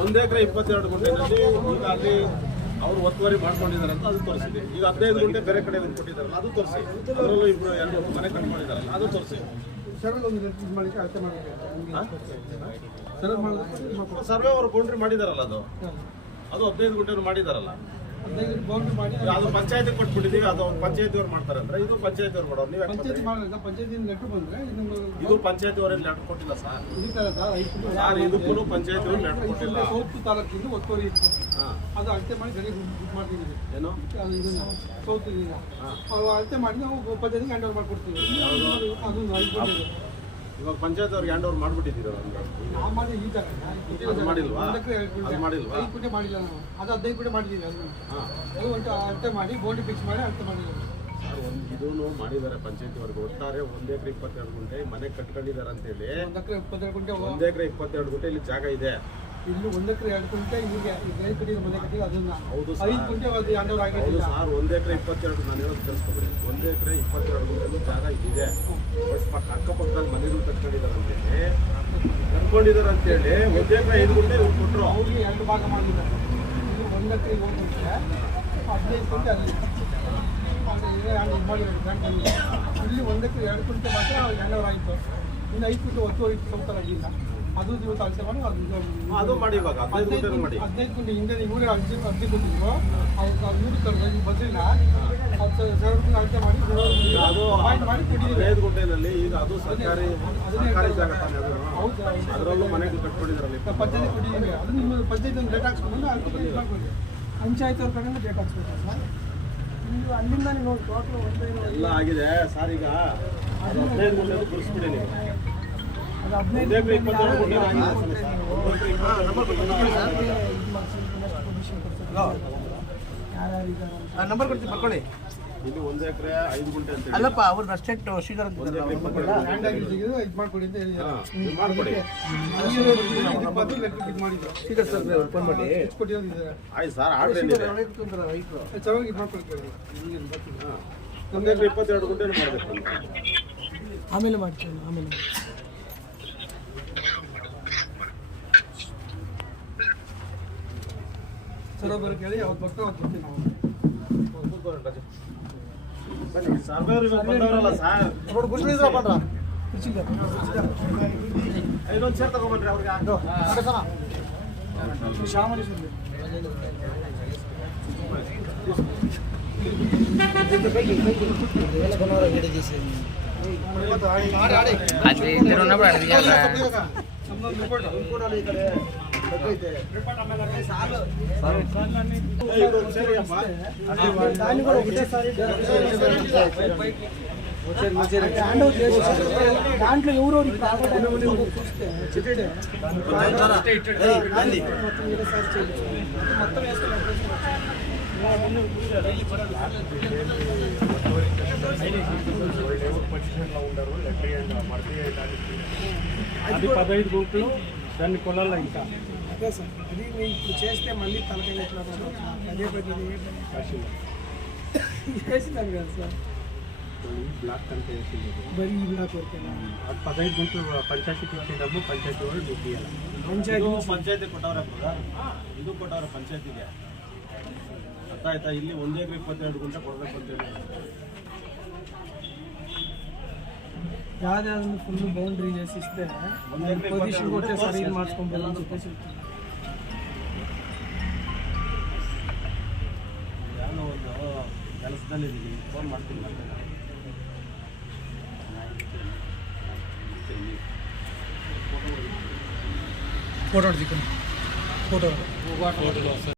ಒಂದು ಎಕರೆ ಇಪ್ಪತ್ತೆರಡು ಗುಂಟೆನಲ್ಲಿ ಈಗ ಅಲ್ಲಿ ಅವರು ಒತ್ತುವರಿ ಮಾಡ್ಕೊಂಡಿದ್ದಾರೆ ಅಂತ ಅದು ತೋರಿಸಿದೆ. ಈಗ ಹದಿನೈದು ಗುಂಟೆ ಬೇರೆ ಕಡೆ ಒಂದು ಕೊಟ್ಟಿದ್ದಾರಲ್ಲ ಅದು ತೋರಿಸಿ. ಅದರಲ್ಲೂ ಇಬ್ಬರು ಎರಡು ಮನೆ ಕಟ್ಕೊಂಡಿದ್ದಾರಲ್ಲ ಅದು ತೋರಿಸಿ. ಸರ್ವೆ ಅವರು ಬೌಂಡ್ರಿ ಮಾಡಿದಾರಲ್ಲ ಅದು? ಅದು ಹದಿನೈದು ಗುಂಟೆ ಮಾಡಿದಾರಲ್ಲ? ಅದು ಪಂಚಾಯತಿ ಕೊಟ್ಬಿಟ್ಟಿದೀವಿ ಅದು ಪಂಚಾಯತಿ ಅವ್ರು ಮಾಡ್ತಾರೆ ಅಂದ್ರೆ ಇದು ಪಂಚಾಯತಿ ಅವ್ರು ಮಾಡೋರು ನೀವು ಪಂಚಾಯತಿ ಮಾಡಿದ್ರೆ ಪಂಚಾಯತಿಯಿಂದ ಲೆಟ್ರ್ ಬಂದ್ರೆ ಇದು ಪಂಚಾಯತಿ ಅವರಲ್ಲಿ ಲೆಟರ್ ಕೊಟ್ಟಿಲ್ಲ ಸರ್. ಸರ್ ಇದಕ್ಕೂ ಪಂಚಾಯತಿ ಅವ್ರು ಲೆಟರ್ ಕೊಟ್ಟಿಲ್ಲ. ಸೌತ್ ತಾಲೂಕಿಂದ ಒತ್ತುವರಿ ಇತ್ತು. ಅದು ಅಳತೆ ಮಾಡಿ ಸರಿ ಬುಕ್ ಮಾಡ್ತಿದ್ದೀವಿ. ಏನು? ಸೌತ್ ಇಲ್ಲ ಅಳತೆ ಮಾಡಿ ನಾವು ಪಂಚಾಯತಿಗೆ ಹ್ಯಾಂಡ್ ಓವರ್ ಮಾಡ್ಕೊಡ್ತೀವಿ ಅದು ಇವಾಗ ಪಂಚಾಯತ್ ಅವ್ರಿಗೆ ಹ್ಯಾಂಡ್ ಓವರ್ ಮಾಡ್ಬಿಟ್ಟಿದ್ದೀರ ನಾವು ಮಾಡಿ ಈ ಥರ ಅದು ಮಾಡಿಲ್ವಾ? ಒಂದಕ್ಕೆ ಎರಡು ಅದು ಮಾಡಿಲ್ವಾ? ಐದು ಗುಂಟೆ ಮಾಡಿಲ್ಲ ನಾವು. ಅದು ಹದಿನೈದು ಗುಂಟೆ ಮಾಡಿದ್ದೀವಿ ಅದನ್ನ ಹಾಂ. ಅದು ಒಂದು ಅಳತೆ ಮಾಡಿ ಬೋಂಡಿ ಫಿಕ್ಸ್ ಮಾಡಿ ಅರ್ಥ ಸರ್ ಒಂದು ಇದೂ ಮಾಡಿದ್ದಾರೆ ಪಂಚಾಯತಿ ಅವ್ರಿಗೆ ಒಟ್ಟಾರೆ ಒಂದು ಎಕರೆ ಇಪ್ಪತ್ತೆರಡು ಗುಂಟೆ ಮನೆ ಕಟ್ಕೊಂಡಿದ್ದಾರೆ ಅಂತೇಳಿ. ಒಂದು ಎಕರೆ ಇಪ್ಪತ್ತೆರಡು ಗುಂಟೆ ಒಂದು ಎಕರೆ ಇಪ್ಪತ್ತೆರಡು ಗುಂಟೆ ಇಲ್ಲಿ ಜಾಗ ಇದೆ. ಇಲ್ಲಿ ಒಂದು ಎಕರೆ ಎರಡು ಗುಂಟೆ ಇಲ್ಲಿಗೆ ಈಗ ಮನೆ ಕಟ್ಟಿಗೆ ಅದನ್ನ ಹೌದು ಸರ್. ಐದು ಗುಂಟೆ ಅದು ಹ್ಯಾಂಡ್ ಓವರ್ ಹೌದು ಆಗಿರಲಿಲ್ಲ ಸರ್ ಒಂದು ಎಕರೆ ಇಪ್ಪತ್ತೆರಡು ನಾನು ಹೇಳೋದು ಕೇಳಿಸ್ಕೊಬಿಡಿ. ಒಂದು ಎಕರೆ ಇಪ್ಪತ್ತೆರಡು ಗುಂಟೆಲ್ಲೂ ಜಾಗ ಇದೆ. ಬಟ್ ಪಕ್ಕ ಅಕ್ಕಪಕ್ಕದಲ್ಲಿ ಮನೆಗಳು ಕಟ್ಕೊಂಡಿದ್ದಾರೆ ಅಂತೇಳಿ ಕಟ್ಕೊಂಡಿದ್ದಾರೆ ಅಂತೇಳಿ ಒಂದು ಎಕರೆ ಐದು ಗುಂಟೆ ಇವ್ರು ಕೊಟ್ಟರು ಅವ್ರಿಗೆ ಎರಡು ಭಾಗ ಮಾಡಿದ್ದಾರೆ. ಇಲ್ಲಿ ಒಂದು ಎಕರೆ ಒಂದು ಗುಂಟೆ ಹದಿನೈದು ಅಲ್ಲಿ. ಈಗ ಇದು ಇಲ್ಲಿ ಒಂದಕ್ಕೆ ಎರಡು ಗುಂಟೆ ಮಾತ್ರ ಹ್ಯಾಂಡ್ ಓವರ್ ಆಯಿತು ಇನ್ನು ಐದು ಗುಂಟೆ ಒತ್ತುವರಿ ಸೌತರಾಗಿಲ್ಲ ಅದು ಇವತ್ತು ಅಳತೆ ಮಾಡಿ ಅದು ಮಾಡಿ ಇವಾಗ ಹದಿನೈದು ಗುಂಟೆ ಮಾಡಿ. ಹದಿನೈದು ಗುಂಟೆ ಹಿಂದೆ ಇವರೇ ಅರ್ಜಿ ಅರ್ಜಿ ಕೊಟ್ಟಿದ್ರು ಅವ್ರು ಇವ್ರು ಕರ್ದು ಬದಲಿಲ್ಲ ಹತ್ತು ಸಾವಿರ ರೂಪಾಯಿ ಅಳತೆ ಮಾಡಿ ಅದು ಪಾಯಿಂಟ್ ಮಾಡಿ ಕೊಟ್ಟಿದ್ದೀವಿ ಹದಿನೈದು ಗುಂಟೆನಲ್ಲಿ ಈಗ ಅದು ಸರ್ಕಾರಿ ಸರ್ಕಾರಿ ಜಾಗ ತಾನೇ ಅದು. ಹೌದು ಅದರಲ್ಲೂ ಮನೆಗೆ ಕಟ್ಕೊಂಡಿದ್ದಾರಲ್ಲ ಇಪ್ಪತ್ತು. ಪಂಚಾಯತಿ ಕೊಟ್ಟಿದ್ದೀವಿ ಅದು ನಿಮ್ಮ ಪಂಚಾಯತಿ ಒಂದು ಲೇಟ್ ಹಾಕ್ಸ್ಕೊಂಡು ಅದು ಮಾಡ್ಕೊಳ್ಳಿ ಪಂಚಾಯತ್ ಅವ್ರ ಕಡೆಯಿಂದ ಡೇಟ್ ಹಾಕ್ಸ್ಬೇಕು ಸರ್? ನೀವು ಅಲ್ಲಿಂದ ನೀವು ಟೋಟಲ್ ಒಂದು ಎಲ್ಲ ಆಗಿದೆ. ಸರ್ ಈಗ ಅದು ಹದಿನೈದು ಗುಂಟೆ ಬಿಡಿಸ್ಬಿಡಿ ನೀವು. ನಂಬರ್ ಕೊಡ್ತೀನಿ ಬರ್ಕೊಳ್ಳಿ ಇಲ್ಲಿ ಒಂದು ಎಕರೆ ಐದು ಗುಂಟೆ ಅಂತ ಹೇಳಿ. ಅಲ್ಲಪ್ಪ ಅವ್ರನ್ನ ಅಷ್ಟೆಂಟ್ ಶ್ರೀಧರ್ ಇದು ಅಂತ ಇದು ಮಾಡ್ಕೊಡಿ. ಇದು ಶ್ರೀಧರ್ ಸರ್ ಫೋನ್ ಮಾಡಿ. ಎಷ್ಟು ಕೊಟ್ಟಿರೋದು ಇದ್ದಾರೆ ಆಯ್ತು ಸರ್ ಆರ್ಡ್ರ್ ಚೆನ್ನಾಗಿ ಇದು ಎಕರೆ ಇಪ್ಪತ್ತೆರಡು ಗುಂಟೆ ಮಾಡಬೇಕು. ಆಮೇಲೆ ಮಾಡ್ತೀನಿ ಆಮೇಲೆ ಸರೋಬರ್ ಕೇಳಿ ಅವ್ರು ಬರ್ತಾ ಅವ್ರು ಬರ್ತೀವಿ ನಾವು ಬನ್ನಿ ಸರ್ವೇರ್ దాంట్లో ఎవరో అది పదహైదు గుంపులు దాన్ని కొలాల ఇంకా? అదే సార్ అది మేము ఇప్పుడు చేస్తే మళ్ళీ తలకాయ ఎట్లా పదే పదే చేసినాను కదా సార్ బ్లాక్ అంటే వేసింది మరి ఈ విడా కోరికనా అది పదహైదు గుంపులు పంచాయతీకి ఇచ్చే డబ్బు పంచాయతీ వాళ్ళు మీకు ఇవ్వాలి ಇದು ಪಂಚಾಯತಿ ಕೊಟ್ಟವ್ರೆ ಬ್ರದರ್ ಇದು ಕೊಟ್ಟವ್ರೆ ಪಂಚಾಯತಿಗೆ ಅರ್ಥ ಆಯ್ತಾ ಇಲ್ಲಿ ಒಂದು ಎಕರೆ ಇಪ್ಪತ್ತೆರಡು ಗುಂಟೆ ಕೊಡ್ಬೇಕು ಅಂತೇಳಿ ಯಾವ್ದಾದ್ರು ಫುಲ್ ಬೌಂಡ್ರಿ చేసి ఇస్తే పొజిషన్ కొట్టే సరి మార్చుకుంటారు అని చెప్పేసి ಕಲಿದಿದ್ದೀವಿ ಫೋನ್ ಮಾಡ್ತೀನಿ ಮತ್ತೆ ಫೋಟೋ ಹೊಡೆದಿಕ್ಕ ಫೋಟೋ ಫೋಟೋ